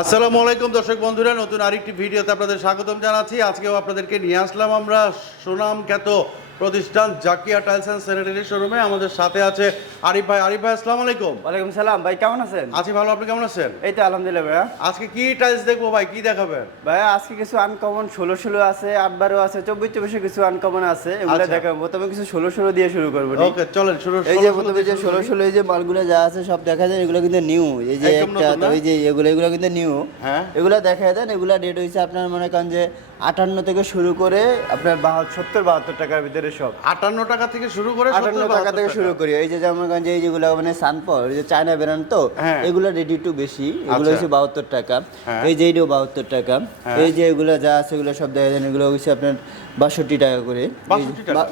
আসসালামু আলাইকুম, দর্শক বন্ধুরা, নতুন আরেকটি ভিডিওতে আপনাদের স্বাগতম জানাচ্ছি। আজকেও আপনাদেরকে নিয়ে আসলাম আমরা সুনাম খ্যাত প্রতিষ্ঠান জাকিয়া টাইলস অ্যান্ড স্যানিটারি শোরুমে আমাদের সাথে আছে আরিফ ভাই। আরিফ ভাই আসসালামু আলাইকুম। ওয়ালাইকুম সালাম। ভাই কেমন আছেন? আছি ভালো আপনি কেমন আছেন? এই তো আলহামদুলিল্লাহ ভাইয়া। আজকে কি টাইলস দেখব ভাই? কি দেখাবেন? ভাইয়া আজকে কিছু আনকমন ষোলো ষোলো আছে আট বারো আছে চব্বিশ চব্বিশে কিছু আনকমন আছে এগুলো আচ্ছা। দেখাবো। প্রথমে কিছু ষোলো ষোলো দিয়ে শুরু করব। ওকে চলেন শুরু এই যে ষোলো প্রথমে যে ষোলো ষোলো এই যে মালগুলো যা আছে সব দেখা যায় এগুলো কিন্তু নিউ এই যে একটা এই যে এগুলো এগুলো কিন্তু নিউ হ্যাঁ। এগুলো দেখা দেন এগুলো ডেট হয়েছে আপনার মনে করেন যে আটান্ন থেকে শুরু করে আপনার সত্তর বাহাত্তর টাকার ভিতরে সব আটান্ন টাকা থেকে শুরু করে আটান্ন টাকা থেকে শুরু করি এই যে যেমন এই যেগুলো মানে সানপর এই যে চায়না বেরান তো হ্যাঁ। এগুলো রেডি টু বেশি এগুলো আচ্ছা। হচ্ছে বাহাত্তর টাকা হ্যাঁ। এই যে এইটাও বাহাত্তর টাকা হ্যাঁ। এই যে এগুলো যা আছে এগুলো সব দেখা যায় এগুলো হচ্ছে আপনার বাষট্টি টাকা করে।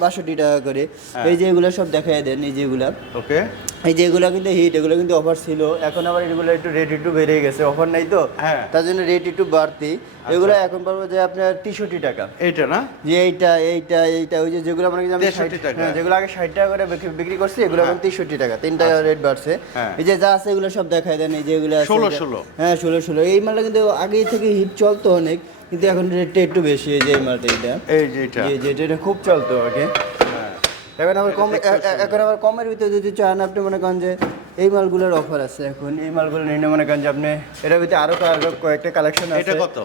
বাষট্টি টাকা? করে। হ্যাঁ। এই যে এগুলো সব দেখা দেন এই যে এগুলা। ওকে। এই যে এগুলো কিন্তু হিট এগুলো কিন্তু অফার ছিল। এখন আবার এগুলো একটু রেট একটু বেড়ে গেছে। অফার নাই তো? হ্যাঁ। তার জন্য রেট একটু বাড়তি। এগুলো এখন পারব যে আপনার তেষট্টি টাকা। এইটা না? যে এইটা এইটা এইটা ওই যে যেগুলো মানে আমি 63 ষাট- টাকা। যেগুলো আগে ষাট টাকা করে বিক্রি- করছি এগুলো এখন তেষট্টি টাকা। তিন টাকা রেট বাড়ছে। হ্যাঁ। এই যে যা আছে এগুলো সব দেখাই দেন এই যে এগুলো আছে। 16 এটা- 16 হ্যাঁ ষোলো ষোলো। এই মালটা কিন্তু আগে থেকে হিট চলতো অনেক। কিন্তু এখন রেটটা একটু বেশি এই যে এই মালটা এটা এই যে এটা। যে এটা খুব চলতো আগে হ্যাঁ। এখন আবার কম এখন আবার কমের ভিতরে যদি চান আপনি মনে করেন যে এই মালগুলোর অফার আছে এখন। এই মালগুলো নিয়ে মনে করেন যে আপনি এটার ভিতরে আরও কয়েকটা কালেকশন আছে। এটা কত?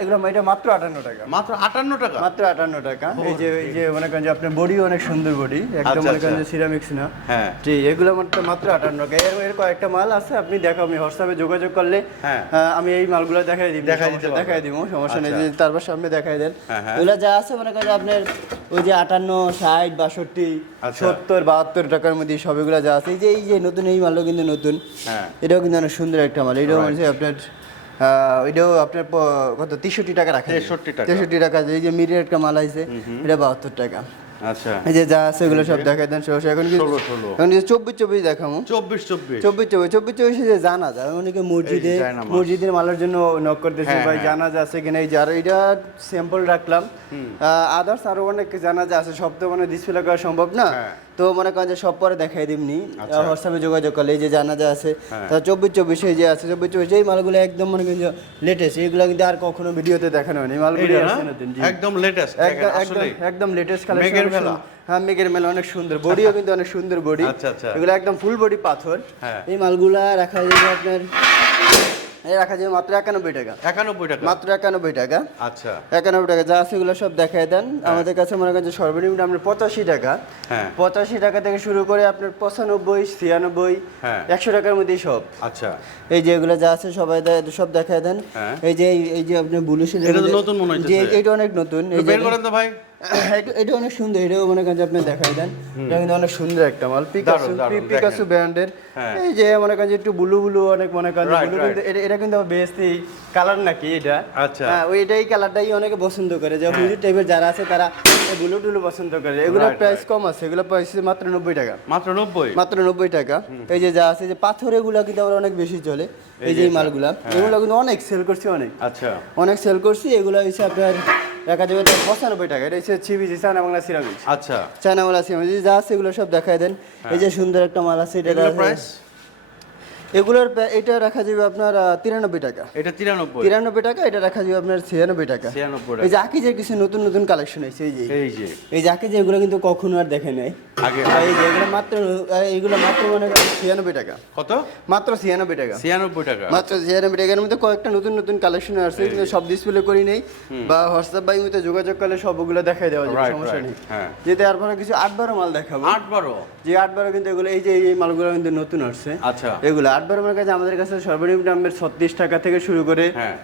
এগুলো এটা মাত্র আটান্ন টাকা। মাত্র আটান্ন টাকা? মাত্র আটান্ন টাকা। এই যে এই যে মনে করেন যে আপনার বডি অনেক সুন্দর বডি একদম আচ্ছা, মনে করেন আচ্ছা। যে সিরামিক্স না। হ্যাঁ। জি এগুলো মাত্র মাত্র আটান্ন টাকা। এর এর কয়েকটা মাল আছে আপনি দেখো আমি হোয়াটসঅ্যাপে যোগাযোগ করলে হ্যাঁ। আমি এই মালগুলো দেখাই দিব দেখাই দিব সমস্যা নেই আচ্ছা। তারপর সামনে দেখাই দেন। হ্যাঁ, হ্যাঁ। এগুলো যা আছে মনে করেন আপনার ওই যে আটান্ন ষাট বাষট্টি আচ্ছা। সত্তর বাহাত্তর টাকার মধ্যে সবগুলো যা আছে এই যে এই যে নতুন এই মালও কিন্তু নতুন। হ্যাঁ। এটাও কিন্তু অনেক সুন্দর একটা মাল। এটাও. মানে আপনার আহ, এটাও আপনার কত? তেষট্টি টাকা রাখে 63 টাকা। তেষট্টি টাকা এই যে মিডিয়ার একটা মাল আছে এটা বাহাত্তর টাকা। আচ্ছা। এই যে যা আছে এগুলো সব দেখাই দেন সহসা এখন কি 16 16 এখন যে চব্বিশ চব্বিশ চব্বিশ চব্বিশ। চব্বিশ চব্বিশ চব্বিশ চব্বিশে যে জানা যায় অনেকে মসজিদে। মসজিদের মালার জন্য নক করতেছে হ্যাঁ, ভাই হ্যাঁ। আছে কিনা এই যারা এটা স্যাম্পল রাখলাম। আদার্স অনেক জানাজা আছে সব তো মানে ডিসপ্লে করা সম্ভব না। হ্যাঁ। তো মনে করেন যে সব পরে দেখাই দিমনি আচ্ছা। হোয়াটসঅ্যাপে যোগাযোগ করলে এই যে জানা জানাজা আছে হ্যাঁ। তা চব্বিশ চব্বিশে যে আছে চব্বিশ চব্বিশ এই মালগুলো একদম মনে করেন যে লেটেস্ট এগুলো কিন্তু আর কখনো ভিডিওতে দেখানো হয়নি মালগুলো। একদম লেটেস্ট একদম একদম একদম লেটেস্ট কালেকশন মেঘের মেলা। হ্যাঁ মেঘের মেলা অনেক সুন্দর বডিও কিন্তু অনেক সুন্দর বডি আচ্ছা, আচ্ছা। এগুলো একদম ফুল বডি পাথর হ্যাঁ। এই মালগুলা রাখা যাবে আপনার রাখা যাবে মাত্র একানব্বই টাকা। একানব্বই টাকা? মাত্র একানব্বই টাকা। আচ্ছা। একানব্বই টাকা যা আছে এগুলো সব দেখাই দেন। আমাদের কাছে মনে করেন যে সর্বনিম্ন আপনার পঁচাশি টাকা। হ্যাঁ। পঁচাশি টাকা থেকে শুরু করে আপনার পঁচানব্বই ছিয়ানব্বই হ্যাঁ। একশো টাকার মধ্যেই সব। আচ্ছা। এই যে এগুলো যা আছে সবাই সব দেখাই দেন। হ্যাঁ। এই যে এই- যে আপনার ব্লু নতুন মনে। এটা অনেক নতুন। এই বের করেন তো ভাই। এটা- অনেক সুন্দর এটাও মনে করেন যে আপনি দেখাই দেন। এটা কিন্তু অনেক সুন্দর একটা মাল পিকাসো পিকাসো ব্র্যান্ডের হ্যাঁ। এই যে মনে করেন যে একটু ব্লু ব্লু অনেক মনে করেন কিন্তু এটা- কিন্তু বেশি কালার নাকি এটা? আচ্ছা। হ্যাঁ ওই এটাই কালারটাই অনেকে পছন্দ করে যে হুজুর টাইপের যারা আছে তারা ব্লু টুলু পছন্দ করে। Right, প্রাইস কম আছে এগুলো প্রাইস মাত্র নব্বই টাকা। মাত্র নব্বই? মাত্র নব্বই টাকা। এই যে যা আছে যে পাথর এগুলা কিন্তু আবার অনেক বেশি চলে এই যে মালগুলা। হ্যাঁ। এগুলো কিন্তু অনেক সেল করছি অনেক। আচ্ছা। অনেক সেল করছি এগুলো হচ্ছে আপনার দেখা যাবে পঁচানব্বই টাকা। এটা হচ্ছে ছিবিজি চায়না বাংলা সিরামিক। আচ্ছা। চায়না বাংলা সিরামিক যা আছে এগুলো সব দেখাই দেন। এই যে সুন্দর একটা মাল আছে এটা প্রাইস এগুলোর এটা রাখা যাবে আপনার তিরানব্বই টাকা। এটা তিরানব্বই। তিরানব্বই টাকা এটা রাখা যাবে আপনার ছিয়ানব্বই টাকা। ছিয়ানব্বই এই যে আকিজের কিছু নতুন নতুন কালেকশন আছে এই যে। এই যে। এই যে আকিজ এগুলো কিন্তু কখনো আর দেখে নাই। আগে। এই যে এগুলো মাত্র এগুলো মাত্র মানে ছিয়ানব্বই টাকা। কত? মাত্র ছিয়ানব্বই টাকা। ছিয়ানব্বই টাকা। মাত্র ছিয়ানব্বই টাকার মধ্যে কয়েকটা নতুন নতুন কালেকশন আসছে কিন্তু সব ডিসপ্লে করি নেই বা হোয়াটসঅ্যাপ বা ইমোতে যোগাযোগ করলে সবগুলো দেখাই দেওয়া যাবে সমস্যা নেই। হ্যাঁ। যে তারপরে কিছু আট বারো মাল দেখাবো। আট বারো? যে আট বারো কিন্তু এগুলো এই যে এই মালগুলো কিন্তু নতুন আসছে। আচ্ছা। এগুলো আট বারো কাছে আমাদের কাছে সর্বনিম্ন দামের ছত্রিশ টাকা থেকে শুরু করে হ্যাঁ।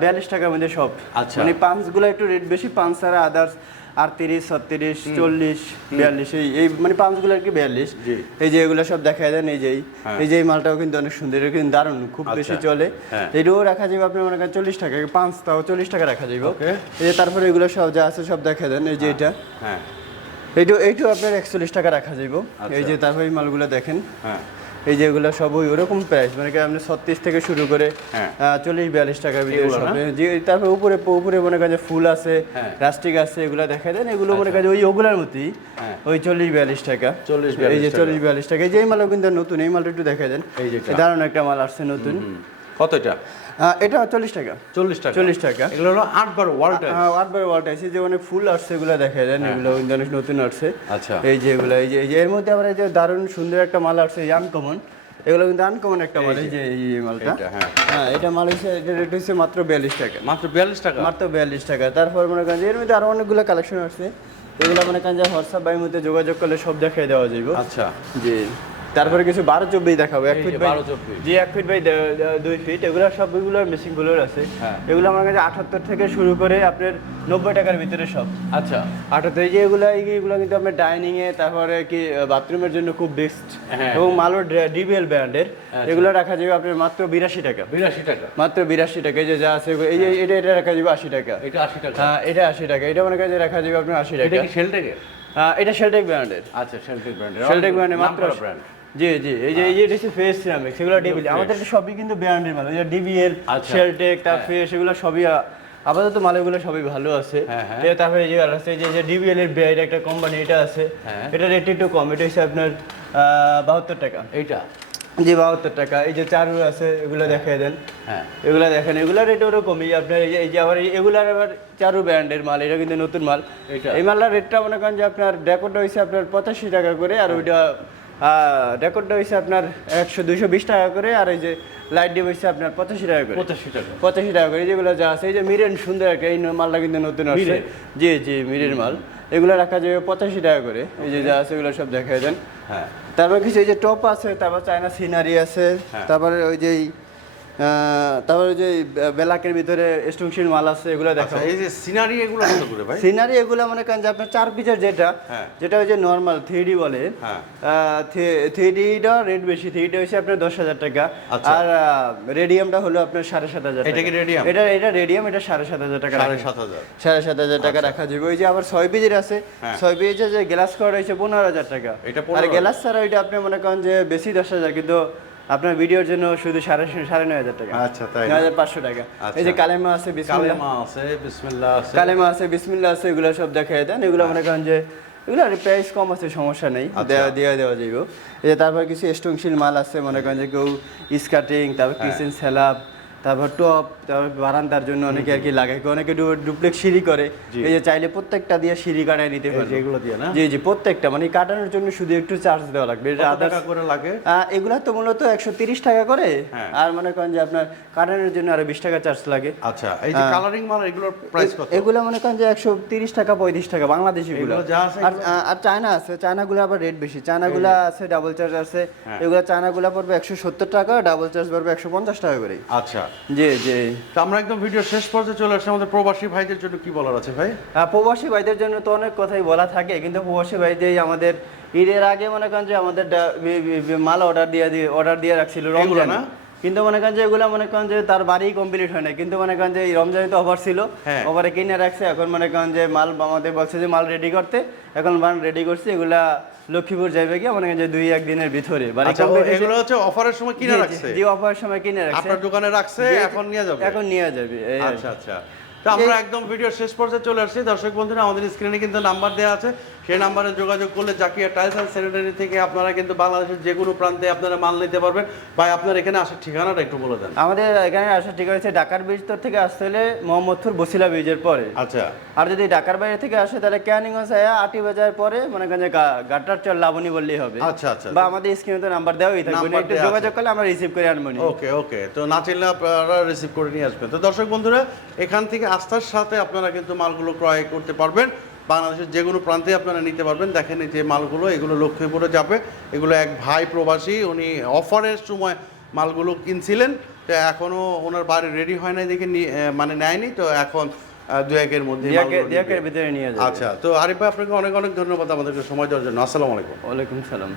বিয়াল্লিশ টাকার মধ্যে সব। আচ্ছা। মানে পাঁচগুলো একটু রেট বেশি পাঁচ ছাড়া আদার্স আটত্রিশ ছত্রিশ চল্লিশ বিয়াল্লিশ এই এই মানে পাঁচগুলো আর কি বিয়াল্লিশ। এই যে এগুলো সব দেখা দেন এই যে এই- হ্যাঁ। যে এই মালটাও কিন্তু অনেক সুন্দর কিন্তু দারুণ খুব আচ্ছা। বেশি চলে। হ্যাঁ। এটাও রাখা যাবে আপনার মনে করেন চল্লিশ টাকা পাঁচ তাও চল্লিশ টাকা রাখা যাবে। এই যে তারপরে এগুলো সব যা আছে সব দেখা দেন এই যে এটা। হ্যাঁ। এইটু এইটু আপনার একচল্লিশ টাকা রাখা যাইব আচ্ছা। এই যে তারপরে এই মালগুলো দেখেন। হ্যাঁ। এই যে এগুলো সব ওই ওরকম প্রাইস মানে আপনি ছত্রিশ থেকে শুরু করে হ্যাঁ। চল্লিশ বিয়াল্লিশ টাকার ভিতরে সব। তারপরে উপরে উপরে মনে করেন ফুল আছে হ্যাঁ। প্লাস্টিক আছে এগুলো দেখা দেন এগুলো মনে করেন ওই ওগুলার মতোই হ্যাঁ। ওই চল্লিশ বিয়াল্লিশ টাকা। 40 এই যে চল্লিশ বিয়াল্লিশ টাকা। এই যে মালও কিন্তু নতুন এই মালটা একটু দেখা দেন এই যে দারুণ একটা মাল আসছে নতুন। কত এটা? এটা চল্লিশ টাকা। চল্লিশ টাকা। 40 টাকা। এগুলো হলো আট বার ওয়ালটা আটবার ওয়ালটা আছে যে অনেক ফুল আসছে এগুলো দেখা যায় এগুলো অনেক নতুন আসছে। আচ্ছা। এই যে এগুলো এই যে এর মধ্যে আবার যে দারুণ সুন্দর একটা মাল আসছে আনকমন এগুলো কিন্তু আনকমন একটা মাল এই যে এই মালটা। হ্যাঁ। হ্যাঁ এটা মাল হচ্ছে এটা রেট হচ্ছে মাত্র বিয়াল্লিশ টাকা। মাত্র বিয়াল্লিশ টাকা? মাত্র বিয়াল্লিশ টাকা। তারপর মনে করেন এর মধ্যে আরও অনেকগুলো কালেকশন আসছে। এগুলো মনে করেন যে হোয়াটসঅ্যাপ বাইর মধ্যে যোগাযোগ করলে সব দেখাই দেওয়া যাবে আচ্ছা। জি। তারপরে কিছু বারো চব্বিশ দেখাবো এক ফিট যে 12 চব্বিশ। জি এক ফিট বাই দুই ফিট এগুলো সবগুলো মেশিনগুলোর আছে। হ্যাঁ। এগুলো আমার কাছে আঠাত্তর থেকে শুরু করে আপনার নব্বই টাকার ভিতরে সব। আচ্ছা। আঠাত্তর এই যে এগুলো এগুলো কিন্তু আপনার ডাইনিং এ তারপরে কি বাথরুমের জন্য খুব বেস্ট হ্যাঁ। এবং মালো ডিবিএল ব্র্যান্ডের এগুলো রাখা যাবে আপনার মাত্র বিরাশি টাকা। বিরাশি টাকা। মাত্র বিরাশি টাকা যে যা আছে এই যে এটা এটা রাখা যাবে আশি টাকা। এটা আশি টাকা। হ্যাঁ এটা আশি টাকা। এটা করেন যে রাখা যাবে আপনার আশি টাকা। কি শেলটেকের হ্যাঁ, এটা শেলটেক ব্র্যান্ডের আচ্ছা শেলটেক ব্র্যান্ডের শেলটেক ব্র্যান্ডের মাত্র ব্র্যান্ড জি জি এই যে এই যে হচ্ছে ফেস সিরামিক সেগুলো ডিবিএল আমাদের সবই কিন্তু ব্র্যান্ডের মাল। যে ডিবিএল। শেলটেক তার ফেস এগুলো সবই আপাতত মালগুলো সবই ভালো আছে। হ্যাঁ, হ্যাঁ। তারপরে যে আর আছে এই যে যে ডিবিএল এর ব্র্যান্ড একটা কোম্পানি এটা আছে। হ্যাঁ। এটা রেট একটু কম এটা হচ্ছে আপনার বাহাত্তর টাকা। এইটা? জি বাহাত্তর টাকা। এই যে চারু আছে এগুলো দেখিয়ে দেন। হ্যাঁ। এগুলা দেখেন এগুলা রেট ওরকমই আপনার এই যে- আবার এই- এগুলার আবার চারু ব্র্যান্ডের মাল এটা কিন্তু নতুন মাল। এটা? এই মালটার রেটটা মনে করেন যে আপনার ডেকোরটা হয়েছে আপনার পঁচাশি টাকা করে আর ওইটা ডেকোরটা হয়েছে আপনার একশো দুইশো বিশ টাকা করে আর এই যে লাইট ডিপ হয়েছে আপনার পঁচাশি টাকা করে। পঁচাশি টাকা। পঁচাশি টাকা করে যেগুলো যা আছে এই যে মিরেন সুন্দর একটা এই মালটা কিন্তু নতুন আসছে। জি জি মিরের মাল। এগুলো রাখা যাবে পঁচাশি টাকা করে। এই যে যা আছে এগুলো সব দেখা দেন। হ্যাঁ। তারপর কিছু এই যে টপ আছে তারপর চায়না সিনারি আছে হ্যাঁ। তারপরে ওই যে তারপরে যে বেলাকের ভিতরে স্টুংশিল মাল আছে এগুলো আচ্ছা এই যে সিনারি এগুলো কত করে ভাই সিনারি এগুলো মনে করেন যে আপনার চার পিসের যেটা হ্যাঁ। যেটা ওই যে নর্মাল থ্রি বলে হ্যাঁ। থ্রি রেট বেশি থ্রিটা হচ্ছে আপনার দশ হাজার টাকা আচ্ছা। আর রেডিয়ামটা হলো আপনার সাড়ে সাত হাজার এটা কি radium? এটা এটা রেডিয়াম এটা সাড়ে সাত হাজার টাকা সাড়ে সাত হাজার সাড়ে সাত হাজার টাকা রাখা যাবে ওই যে আবার ছয় পিজের আছে হ্যাঁ। ছয় পিজের যে গ্লাস করা হয়েছে পনেরো হাজার টাকা এটা আর গ্লাস ছাড়া ওইটা আপনি মনে করেন যে বেশি দশ হাজার কিন্তু আপনার ভিডিওর জন্য শুধু সাড়ে সাড়ে নয় হাজার টাকা। আচ্ছা, তাই নয় হাজার পাঁচশো টাকা। আচ্ছা। এই যে কালেমা আছে বিসমিল্লা কালেমা আছে বিসমিল্লা আছে। কালেমা আছে বিসমিল্লা আছে এগুলো সব দেখাই দেন। এগুলো মনে করেন যে এগুলো প্রাইস কম আছে সমস্যা নেই। আচ্ছা। দেওয়া দেওয়া দেওয়া যাইব। এই যে তারপর কিছু স্টংশীল মাল আছে মনে করেন যে কেউ স্কাটিং তারপর। কিচেন স্যালাপ তারপর টপ তারপর বারান্দার জন্য অনেকে আর কি লাগে অনেকে ডুপ্লেক্স সিঁড়ি করে। এই যে চাইলে প্রত্যেকটা দিয়ে সিঁড়ি কাটায় নিতে পারে এগুলো দিয়ে না? জি জি প্রত্যেকটা মানে কাটানোর জন্য শুধু একটু চার্জ দেওয়া লাগবে। এটা others- টাকা করে লাগে? এগুলা তো মূলত একশো তিরিশ টাকা করে। হ্যাঁ। আর মনে করেন যে আপনার কাটানোর জন্য আরও বিশ টাকা চার্জ লাগে। আচ্ছা এই যে কালারিং মাল এগুলোর প্রাইস কত? এগুলো মনে করেন যে একশো তিরিশ টাকা পঁয়ত্রিশ টাকা বাংলাদেশি গুলো। এগুলো আর আর চায়না আছে চায়নাগুলো আবার রেট বেশি। চায়নাগুলো আছে ডাবল চার্জ আছে। হ্যাঁ। এগুলো চায়নাগুলো পড়বে একশো সত্তর টাকা ডাবল চার্জ পড়বে একশো পঞ্চাশ টাকা করে আচ্ছা জি জি। তো আমরা একদম ভিডিও শেষ পর্যায়ে চলে আসছি আমাদের প্রবাসী ভাইদের জন্য কি বলার আছে ভাই? আহ, প্রবাসী ভাইদের জন্য তো অনেক কথাই বলা থাকে কিন্তু প্রবাসী ভাইদের আমাদের ঈদের আগে মনে করেন যে আমাদের মাল অর্ডার দিয়ে দিয়ে অর্ডার দিয়ে রাখছিল রমজান। কিন্তু মনে করেন যে এগুলো মনে করেন যে তার বাড়ি কমপ্লিট হয় না কিন্তু মনে করেন যে এই রমজানে তো অফার ছিল। হ্যাঁ। ওভারে কিনে রাখছে। এখন মনে করেন যে মাল আমাদের বলছে যে মাল রেডি করতে। এখন মাল রেডি করছে এগুলা লক্ষ্মীপুর যাইবে কি মনে যে দুই একদিনের ভিতরে। আচ্ছা এগুলো হচ্ছে অফারের সময় কিনে রাখছে? জি অফারের সময় কিনে রাখছে। আপনার দোকানে রাখছে এখন নিয়ে যাবে? এখন নিয়ে যাবে আচ্ছা আচ্ছা। তো আমরা একদম ভিডিও শেষ পর্যায়ে চলে আসছি। দর্শক বন্ধুরা আমাদের স্ক্রিনে কিন্তু নাম্বার দেওয়া আছে। সেই নাম্বারে যোগাযোগ করলে জাকিয়া টাইলস অ্যান্ড স্যানিটারি থেকে আপনারা কিন্তু বাংলাদেশের যে কোনো প্রান্তে আপনারা মাল নিতে পারবেন। ভাই আপনার এখানে আসার ঠিকানাটা একটু বলে দেন। আমাদের এখানে আসার ঠিক হয়েছে ঢাকার ব্রিজ থেকে আসতে হলে মোহাম্মদপুর বসিলা ব্রিজের পরে। আচ্ছা। আর যদি ঢাকার বাইরে থেকে আসে তাহলে ক্যানিগঞ্জ আয়া আটি বাজার পরে মনে করেন যে গাটার চর লাবণী বললেই হবে। আচ্ছা, আচ্ছা। বা আমাদের স্ক্রিনে তো নাম্বার দেওয়াই থাকবে। নাম্বার একটু যোগাযোগ করলে আমরা রিসিভ করে আনব ওকে ওকে। তো না চাইলে আপনারা রিসিভ করে নিয়ে আসবেন। তো দর্শক বন্ধুরা এখান থেকে আস্থার সাথে আপনারা কিন্তু মালগুলো ক্রয় করতে পারবেন। বাংলাদেশের যে কোনো প্রান্তে আপনারা নিতে পারবেন। দেখেন যে মালগুলো এগুলো লক্ষ্মীপুরে যাবে। এগুলো এক ভাই প্রবাসী উনি অফারের সময় মালগুলো কিনছিলেন। তো এখনও ওনার বাড়ি রেডি হয় নাই দেখে মানে নেয়নি। তো এখন দু একের মধ্যে ভিতরে নিয়ে আচ্ছা তো আরিফ ভাই আপনাকে অনেক অনেক ধন্যবাদ আমাদেরকে সময় দেওয়ার জন্য। আসসালামু আলাইকুম। ওয়ালাইকুম সালাম।